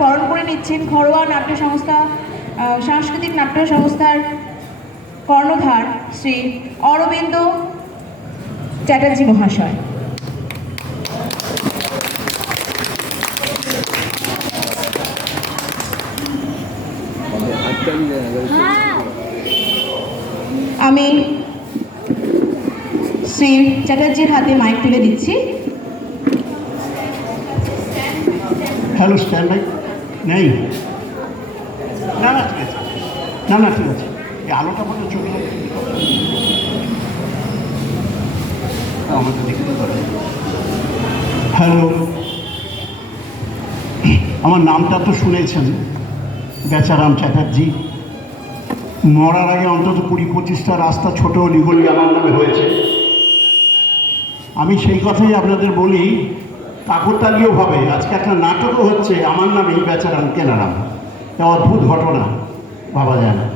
বরণ করে নিচ্ছেন ঘরোয়া নাট্য সংস্থা সাংস্কৃতিক নাট্য সংস্থার কর্ণধার শ্রী অরবিন্দ চ্যাটার্জি মহাশয়। আমি শ্রী চ্যাটার্জির হাতে মাইক তুলে দিচ্ছি। হ্যালো স্ট্যান্ড বাই নেই, না না ঠিক আছে, না না ঠিক আছে, এই আলোটা বলে চলে আমাকে দেখতে পারে। হ্যালো, আমার নামটা তো শুনেছেন, বেচারাম চ্যাটার্জি। মরার আগে অন্তত 20-25টা রাস্তা ছোট লিগলি আমার নামে হয়েছে। আমি সেই কথাই আপনাদের বলি, কাকতালীয়ভাবে আজকে একটা নাটকও হচ্ছে আমার নামেই, বেচারাম কেনারাম। অদ্ভুত ঘটনা, ভাবা যায় না।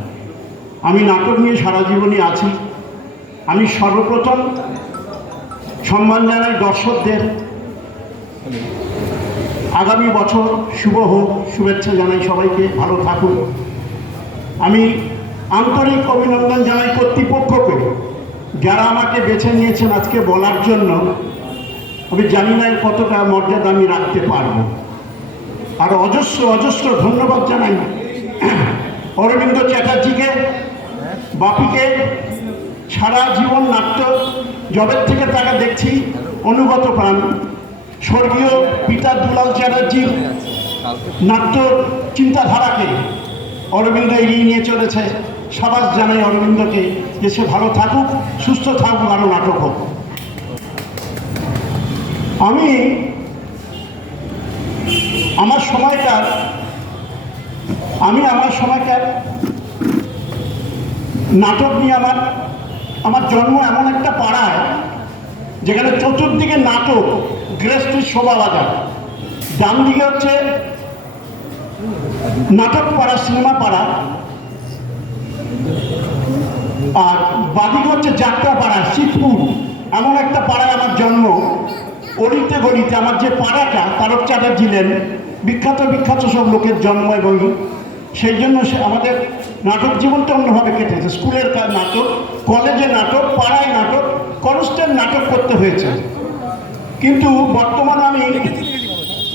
আমি নাটক নিয়ে সারা জীবনই আছি। আমি সর্বপ্রথম সম্মান জানাই দর্শকদের। আগামী বছর শুভ হোক, শুভেচ্ছা জানাই সবাইকে, ভালো থাকুন। আমি আন্তরিক অভিনন্দন জানাই কর্তৃপক্ষকে, যারা আমাকে বেছে নিয়েছেন আজকে বলার জন্য। আমি জানি না কতটা মর্যাদা আমি রাখতে পারবো। আর অজস্র অজস্র ধন্যবাদ জানাই অরবিন্দ চ্যাটার্জিকে, বাপিকে। সারা জীবন নাট্য জবের থেকে তাকে দেখছি অনুগত প্রাণ। স্বর্গীয় পিতা দুলাল চ্যাটার্জির নাট্য চিন্তাধারাকে অরবিন্দ এগিয়ে নিয়ে চলেছে। সাবাস জানাই অরবিন্দকে, যে সে ভালো থাকুক, সুস্থ থাকুক, আরও নাটক হোক। আমি আমার সময়কার নাটক নিয়ে আমার জন্ম এমন একটা পাড়ায় যেখানে চতুর্দিকে নাটক, গ্রেস্টের শোভা বাজার। ডান দিকে হচ্ছে নাটক পাড়া, সিনেমা পাড়া, আর বাদিকে হচ্ছে যাত্রা পাড়া, শিবপুর। এমন একটা পাড়ায় আমার জন্ম। অলিতে গলিতে আমার যে পাড়াটা, তারক চ্যাটার্জি লেন, বিখ্যাত বিখ্যাত সব লোকের জন্ম, এবং সেই জন্য আমাদের নাটক জীবনটা অন্যভাবে কেটেছে। স্কুলের নাটক, কলেজে নাটক, পাড়ায় নাটক, কনস্ট্যান্ট নাটক করতে হয়েছে। কিন্তু বর্তমানে আমি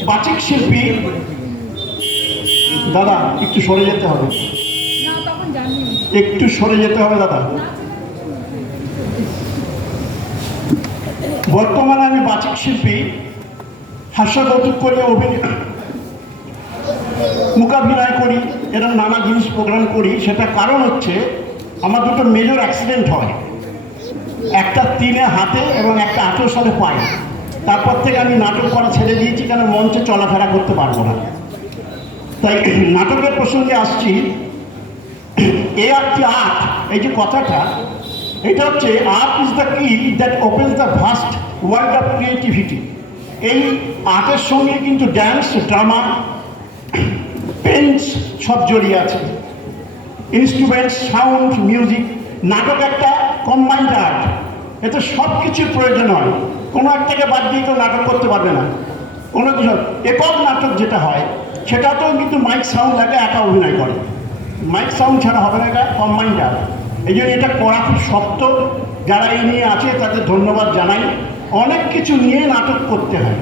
বাচিক শিল্পী। দাদা একটু সরে যেতে হবে, একটু সরে যেতে হবে দাদা। বর্তমানে আমি বাচিক শিল্পী, হাস্যকৌতুক করি, মুখাভিনয় করি, এরকম নানা জিনিস প্রোগ্রাম করি। সেটা কারণ হচ্ছে আমার দুটো মেজর অ্যাক্সিডেন্ট হয়, একটা 3-এ হাতে এবং একটা 18 সালে পায়ে। তারপর থেকে আমি নাটক করা ছেড়ে দিয়েছি, কেন মঞ্চে চলাফেরা করতে পারবো না। তাই নাটকের প্রসঙ্গে আসছি। আর্ট, এই যে কথাটা, এটা হচ্ছে আর্ট ইজ দ্য কি that opens the vast world of creativity. এই আর্টের সঙ্গে কিন্তু ড্যান্স, ড্রামা, পেন্টস সব জড়িয়ে আছে। Instruments, sound, music. নাটক একটা কম্বাইন্ড আর্ট, এতে সব কিছুর প্রয়োজন হয়। কোনো একটাকে বাদ দিয়ে কেউ নাটক করতে পারবে না। কোনো কিছু একক নাটক যেটা হয়, সেটাতেও কিন্তু মাইক সাউন্ড লাগে, একা অভিনয় করে। মাইক সাউন্ড ছাড়া হবে না, এটা কম্বাইন্ড আর্ট। এই জন্য এটা করা খুব শক্ত। যারা এই নিয়ে আছে তাদের ধন্যবাদ জানাই। অনেক কিছু নিয়ে নাটক করতে হয়।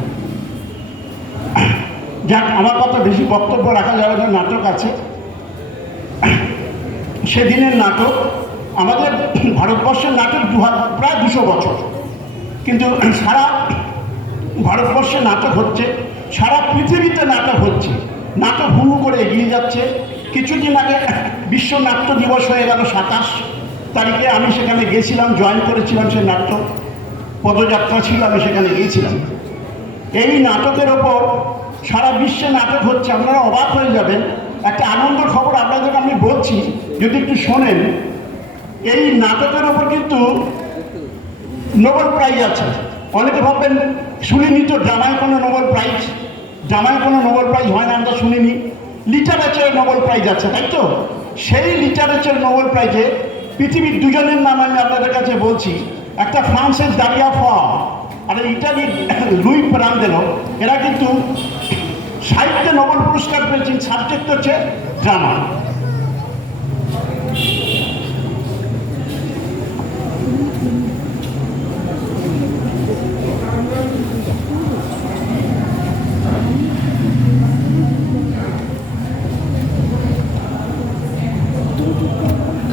যাক, আমার কথা বেশি বক্তব্য রাখা যাবে না। নাটক আছে, সেদিনের নাটক। আমাদের ভারতবর্ষের নাটক প্রায় 200 বছর, কিন্তু সারা ভারতবর্ষে নাটক হচ্ছে, সারা পৃথিবীতে নাটক হচ্ছে। নাটক হু করে এগিয়ে যাচ্ছে। কিছুদিন আগে বিশ্ব নাট্য দিবস হয়ে গেল 27 তারিখে। আমি সেখানে গিয়েছিলাম, জয়েন করেছিলাম। সে নাট্য পদযাত্রা ছিল, আমি সেখানে গিয়েছিলাম। এই নাটকের ওপর সারা বিশ্বে নাটক হচ্ছে। আপনারা অবাক হয়ে যাবেন। একটা আনন্দ খবর আপনাদেরকে আমি বলছি, যদি একটু শোনেন। এই নাটকের ওপর কিন্তু নোবেল প্রাইজ আছে। অনেকে ভাববেন শুনিনি তো, ড্রামায় কোনো নোবেল প্রাইজ, ড্রামায় কোনো নোবেল প্রাইজ হয় না, আমরা শুনিনি। লিটারেচারের নোবেল প্রাইজ আছে, তাই তো? সেই লিটারেচার নোবেল প্রাইজে পৃথিবীর দুজনের নাম আমি আপনাদের কাছে বলছি। একটা ফ্রান্সের দারিয়া ফা, আর ইটালির লুই প্রান্দেলো। এরা কিন্তু সাহিত্যে নোবেল পুরস্কার পেয়েছেন, সাবজেক্ট হচ্ছে ড্রামা।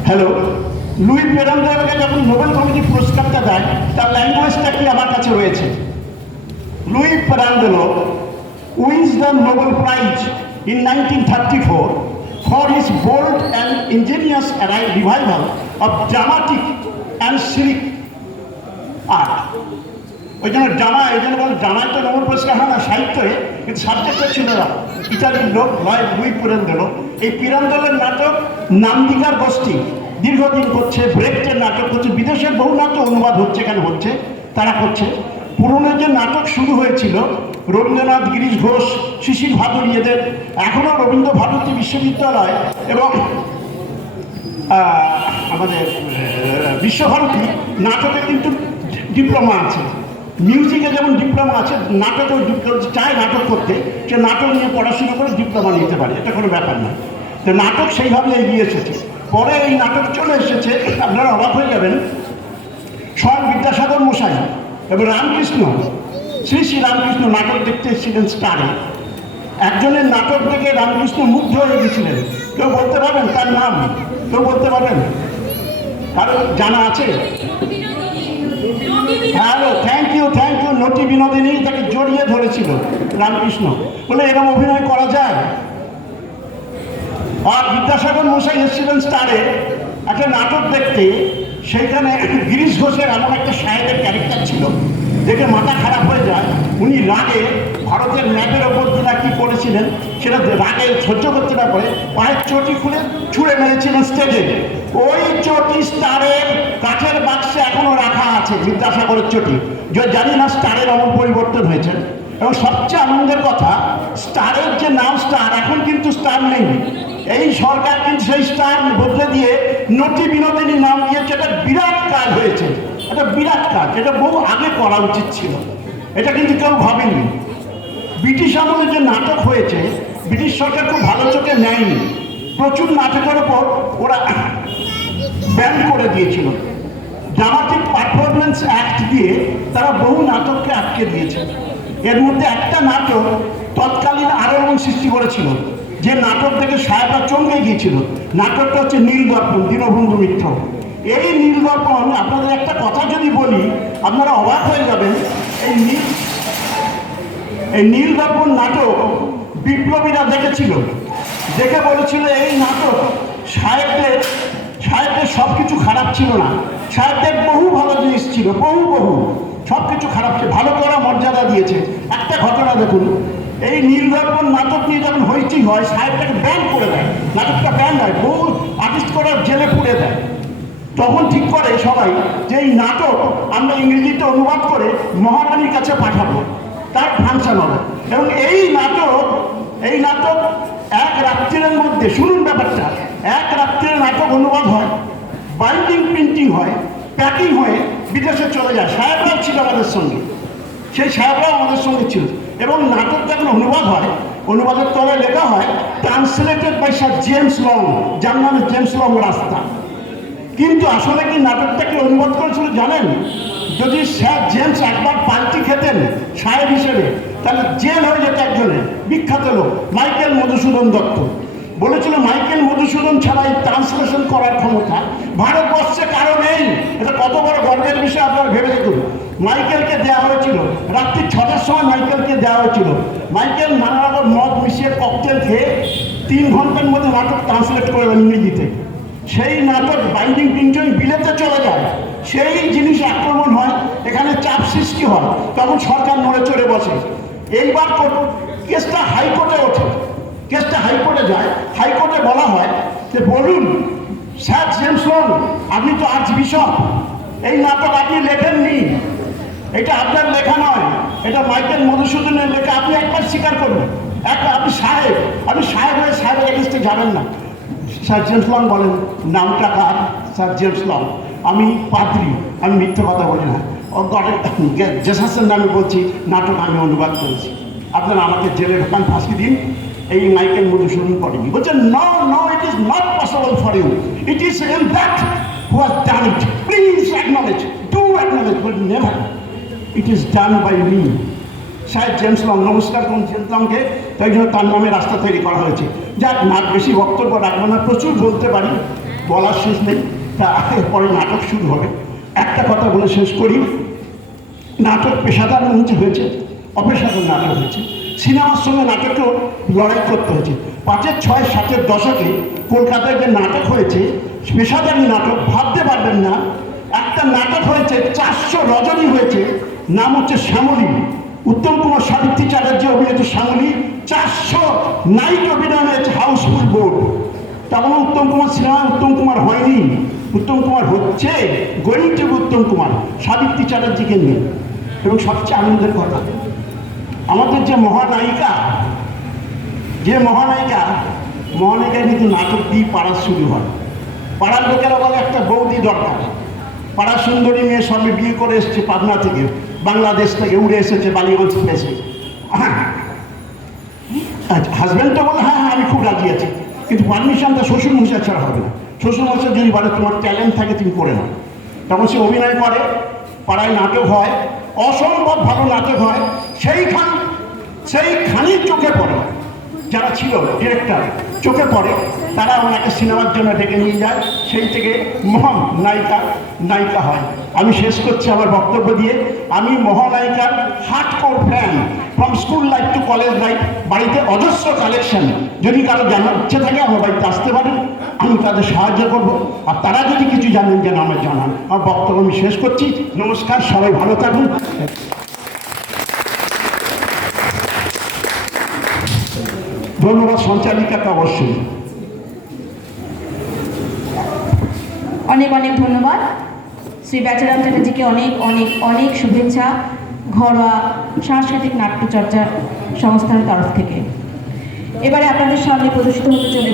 হ্যালো, লুই পেরান্দেলোকে যখন নোবেল কমিটি পুরস্কারটা দেয়, তার ল্যাঙ্গুয়েজটা কি আমার কাছে রয়েছে। Luigi Pirandello wins the Nobel Prize in 1934 for his bold and ingenious revival of dramatic and scenic art. ওই জন্য ড্রামা, এই জন্য বলে ড্রামায় তো নোবেল পুরস্কার হয় না সাহিত্যে, কিন্তু সাবজেক্টটা ছিল না। ইটালির লোক লুই পিরান্দেলো। এই পিরান্দেলোর নাটক নান্দিকার গোষ্ঠী দীর্ঘদিন করছে, ব্রেক্টের নাটক করছে, বিদেশের বহু নাটক অনুবাদ হচ্ছে, কেন হচ্ছে তারা করছে। পুরনো যে নাটক শুরু হয়েছিল রবীন্দ্রনাথ, গিরিশ ঘোষ, শিশির ভাদুরী, এদের এখনও রবীন্দ্র ভারতী বিশ্ববিদ্যালয় এবং আমাদের বিশ্বভারতী নাটকে কিন্তু ডিপ্লোমা আছে। মিউজিকে যেমন ডিপ্লোমা আছে, নাটকেও চায় নাটক করতে, সে নাটক নিয়ে পড়াশোনা করে ডিপ্লোমা নিতে পারে, এটা কোনো ব্যাপার না। তো নাটক সেইভাবে এগিয়ে এসেছে। পরে এই নাটক চলে এসেছে, আপনারা অবাক হয়ে যাবেন, স্বয়ং বিদ্যাসাগর মশাই এবং রামকৃষ্ণ, শ্রী শ্রী রামকৃষ্ণ নাটক দেখতে এসেছিলেন স্টারে। একজনের নাটক দেখে রামকৃষ্ণ মুগ্ধ হয়ে গেছিলেন। কেউ বলতে পারবেন তার নাম? কেউ বলতে পারবেন? কারো জানা আছে? হ্যালো, থ্যাংক ইউ, নটি বিনোদিনী তাকে জড়িয়ে ধরেছিল রামকৃষ্ণ, বলে এরকম অভিনয় করা যায়। আর বিদ্যাসাগর মশাই এসেছিলেন স্টারে একটা নাটক দেখতে, সেইখানে গিরিশ ঘোষের এমন একটা সাহেবের ক্যারেক্টার ছিল, দেখে মাথা খারাপ হয়ে যায়। উনি রাগে ভারতের ম্যাপের ওপর দিয়ে কি করেছিলেন, সেটা রাগে সহ্য করতে না পারে পায়ের চটি খুলে ছুঁড়ে মেরেছিলেন স্টেজে। ওই চটি স্টারের কাঠের বাক্সে এখনো রাখা আছে, বিদ্যাসাগরের চটি। জানি না স্টারের অমন পরিবর্তন হয়েছে। এবং সবচেয়ে আনন্দের কথা, স্টারের যে নাম স্টার, এখন কিন্তু স্টার নেই। এই সরকার কিন্তু সেই স্টার বদলে দিয়ে নটি বিনোদিনী নাম দিয়েছে। এটা বিরাট কাজ হয়েছে, এটা বিরাট কাজ, এটা বহু আগে করা উচিত ছিল। এটা কিন্তু কেউ ভাবেনি। ব্রিটিশ আমলে যে নাটক হয়েছে, ব্রিটিশ সরকার খুব ভালো চোখে নেয়নি। প্রচুর নাটকের ওপর ওরা ব্যান করে দিয়েছিল। ড্রামাটিক পারফরমেন্স অ্যাক্ট দিয়ে তারা বহু নাটককে আটকে দিয়েছে। এর মধ্যে একটা নাটক তৎকালীন আলোড়ন সৃষ্টি করেছিল, যে নাটক থেকে সাহেবরা চমকে গিয়েছিল। নাটকটা হচ্ছে নীলদর্পণ, দীনবন্ধু মিত্র। এই নীলদর্পণ, আপনাদের একটা কথা যদি বলি আপনারা অবাক হয়ে যাবেন। এই নীলদর্পণ নাটক বিপ্লবীরা দেখেছিল, দেখে বলেছিল এই নাটক সাহেবদের সব কিছু খারাপ ছিল না, সাহেবদের বহু ভালো জিনিস ছিল, বহু সব কিছু খারাপ ছিল, ভালো করা মর্যাদা দিয়েছে। একটা ঘটনা দেখুন, এই নীলদর্পণ নাটক নিয়ে যখন হইচই হয়, সাহেবটাকে ব্যান করে দেয়, নাটকটা ব্যান হয়, বহু আর্টিস্ট করে জেলে পুড়ে দেয়। তখন ঠিক করে সবাই যে এই নাটক আমরা ইংরেজিতে অনুবাদ করে মহারানীর কাছে পাঠাবো, তার ফাংশন হবে। এবং এই নাটক এক রাত্রির মধ্যে, শুনুন ব্যাপারটা, এক রাত্রির নাটক অনুবাদ হয়, বাইন্ডিং প্রিন্টিং হয়, প্যাকিং হয়ে বিদেশে চলে যায়। সাহেবরাও ছিল আমাদের সঙ্গে, সেই সাহেবরাও আমাদের সঙ্গে ছিল। এবং নাটক যখন অনুবাদ হয়, অনুবাদের তলে লেখা হয় translated by sir James Long, যার নামে জেমস লং রাস্তা। কিন্তু আসলে কি নাটকটাকে অনুবাদ করেছিল জানেন? যদি স্যার জেমস একবার পাল্টি খেতেন সাহেব হিসেবে, তাহলে জেল হয়ে যেত একজনের। বিখ্যাত লোক মাইকেল মধুসূদন দত্ত বলেছিল, মাইকেল মধুসূদন ছাড়া এই ট্রান্সলেশন করার ক্ষমতা ভারতবর্ষে কারো নেই। এটা কত বড় গর্বের বিষয় আপনারা ভেবে দেখুন। মাইকেলকে দেওয়া হয়েছিল রাত্রি 6টার সময়, মাইকেলকে দেওয়া হয়েছিল। মাইকেল নানা রকম মদ মিশিয়ে ককটেল খেয়ে 3 ঘন্টার মধ্যে নাটক ট্রান্সলেট করে ইংরেজিতে। সেই নাটক বাইন্ডিং প্রিন্টিং বিলেতে চলে যায়, সেই জিনিস আক্রমণ হয়, এখানে চাপ সৃষ্টি হয়, তখন সরকার নড়ে চড়ে বসে। এইবার কেসটা হাইকোর্টে ওঠে, কেসটা হাইকোর্টে যায়। হাইকোর্টে বলা হয় যে বলুন স্যার জেমস লং, আপনি তো আর্চ বিশপ, এই নাটক আপনি লেখেননি, এটা আপনার লেখা নয়, এটা মাইকেল মধুসূদনের লেখা। আপনি একবার স্বীকার করুন, আপনি সাহেব হয়ে সাহেবের এগেন্সটে যাবেন না। স্যার জেমস লং বলেন, নামটা কার? Sir James long. আমি পাদ্রী, আমি মিথ্যে কথা বলি না, জেসাসের নামে বলছি, নাটক আমি অনুবাদ করেছি। আপনারা আমাকে জেলে ঢোকান, ফাঁসি দিন, এই মাইকেল মধুসূদন করেনি। বলছে no no, it is not possible for you, it is in that who has done it, please acknowledge, do acknowledge, but never it is done by me. সাহেব জেমস লং নমস্কার করুন জেমস লংকে, তাই জন্য তার নামে রাস্তা তৈরি করা হয়েছে। যাক, নাট বেশি বক্তব্য রাখবো না, প্রচুর বলতে পারি, বলার শেষ নেই। তা পরে নাটক শুরু হবে। একটা কথা বলে শেষ করি, নাটক পেশাদার মঞ্চে হয়েছে, অপেশাদার নাটক হয়েছে। সিনেমার সঙ্গে নাটকেও লড়াই করতে হয়েছে। 5, 6, 7 দশকে কলকাতায় যে নাটক হয়েছে, পেশাদারি নাটক, ভাবতে পারবেন না। একটা নাটক হয়েছে 400 রজনী হয়েছে, নাম হচ্ছে শ্যামলী, উত্তম কুমার সাবিত্রী চ্যাটার্জি অভিনীত শ্যামলী। 400 নাইট অভিনয় হয়েছে, হাউসফুল বোর্ড। তেমন উত্তম কুমার সিনেমায় উত্তম কুমার হয়নি, উত্তম কুমার হচ্ছে, গোয়িং টু উত্তম কুমার, সাবিত্রী চ্যাটার্জিকে নিয়ে। এবং সবচেয়ে আনন্দের কথা, আমাদের যে মহানায়িকা কিন্তু নাটক দিয়ে পাড়া শুরু হয়। পাড়ার লোকেরা বলে একটা বৌদি দরকার। পাড়া সুন্দরী মেয়ে সঙ্গে বিয়ে করে এসছে পাবনা থেকে, বাংলাদেশ থেকে উড়ে এসেছে বালিগঞ্জ প্লেসে। হাজব্যান্ডটা বলে হ্যাঁ হ্যাঁ আমি খুব রাজি আছি, কিন্তু পারমিশনটা শ্বশুরমশাই ছাড়া হবে না। শ্বশুরমশাই যদি বলে তোমার ট্যালেন্ট থাকে তুমি করে নাও, তখন সে অভিনয় করে, পাড়ায় নাটক হয়, অসম্ভব ভালো নাটক হয়। সেইখানেই চোখে পড়ে, যারা ছিল ডিরেক্টর চোখে পড়ে, তারা ওনাকে সিনেমার জন্য ডেকে নিয়ে যায়। সেই থেকে নায়িকা হয়। আমি শেষ করছি আমার বক্তব্য দিয়ে, আমি মহানায়িকার hardcore fan, from school life to college life. বাড়িতে অজস্র কালেকশন, যদি কারো জানার ইচ্ছে থাকে আমার বাড়িতে আসতে পারেন, আমি তাদের সাহায্য করব। আর তারা যদি কিছু জানেন যেন আমার জানান। আমার বক্তব্য আমি শেষ করছি। নমস্কার, সবাই ভালো থাকুন। ধন্যবাদ সঞ্চালিকাকে অবশ্যই। অনেক অনেক ধন্যবাদ শ্রী বেচারাম চ্যাটার্জিকে, অনেক অনেক অনেক শুভেচ্ছা ঘরোয়া সাংস্কৃতিক নাট্যচর্চা সংস্থার তরফ থেকে। এবারে আপনাদের সামনে প্রদর্শিত হতে চলেছে